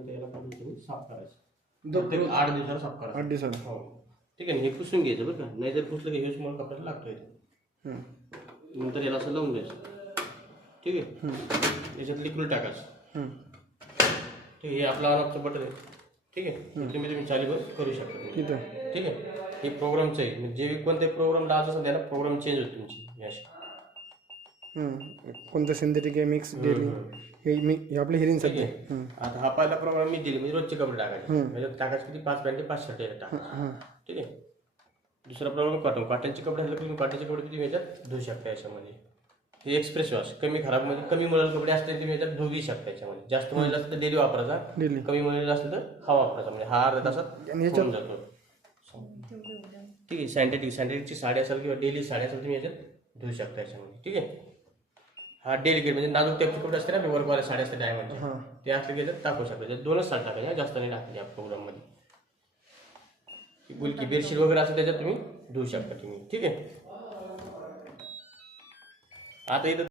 त्यानंतर याला पण तुम्ही साफ करायचं. प्रत्येक 8 दिवसाला साफ करायचं. 8 दिवसाला. हो ठीक आहे ना. हे पुसून घ्यायचं बरं का, नाही जर पुसलं की हेच मला कपड्याला लागतोय. नंतर याला असं लावून द्यायचं. ठीक आहे. याच्यात लिक्विड टाकायचं. ठीक आहे. हे आपला ऑन ऑफचं बटन आहे. ठीक आहे. तुम्ही चालू करू शकता. ठीक आहे. हे प्रोग्रामचं आहे, म्हणजे जे कोणते प्रोग्राम लावायचं असेल त्याला प्रोग्राम चेंज होईल तुमची याशी. कोणतं सिंथेटिक आहे, मिक्स, डेली, हे आपले हिरिंगसाठी. आता हा पहिला प्रोग्राम मी दिली म्हणजे रोजचे कपडे टाकायचे. म्हणजे टाकायचे किती, 5 पॅन्ट 5 शर्ट टाकायचे. ठीक आहे. दुसरा प्रोग्राम कॉटनचे कपडे असले की तुम्ही कॉटनचे कपडे तुम्ही याच्यात धुवू शकता. याच्यामध्ये हे एक्सप्रेस वॉश, कमी खराब म्हणजे कमी मुलाला कपडे असले तुम्ही याच्यात धुवू शकता. याच्यामध्ये जास्त मुलीला असलं तर डेली वापरायचा, कमी मुलीला असलं तर हा वापरायचा. म्हणजे हा अर्ध्या तासात होऊन जातो. ठीक आहे. सॅनिटरीची साडी असेल किंवा डेली साडी असेल तुम्ही याच्यात धुवू शकता याच्यामध्ये. ठीक आहे. हा डेलिकेट म्हणजे नाजूक टाईपचे कपडे असते ना, वर्कवाले साडी असते डायमंडचे, ते असले की याच्यात टाकू शकता. 2च साडी टाकायच्या, जास्त नाही टाकायची या प्रोग्राममध्ये. बुलकी बेडशीट वगैरे असं त्याच्यात तुम्ही धुवू शकता तुम्ही. ठीक आहे. आता इथं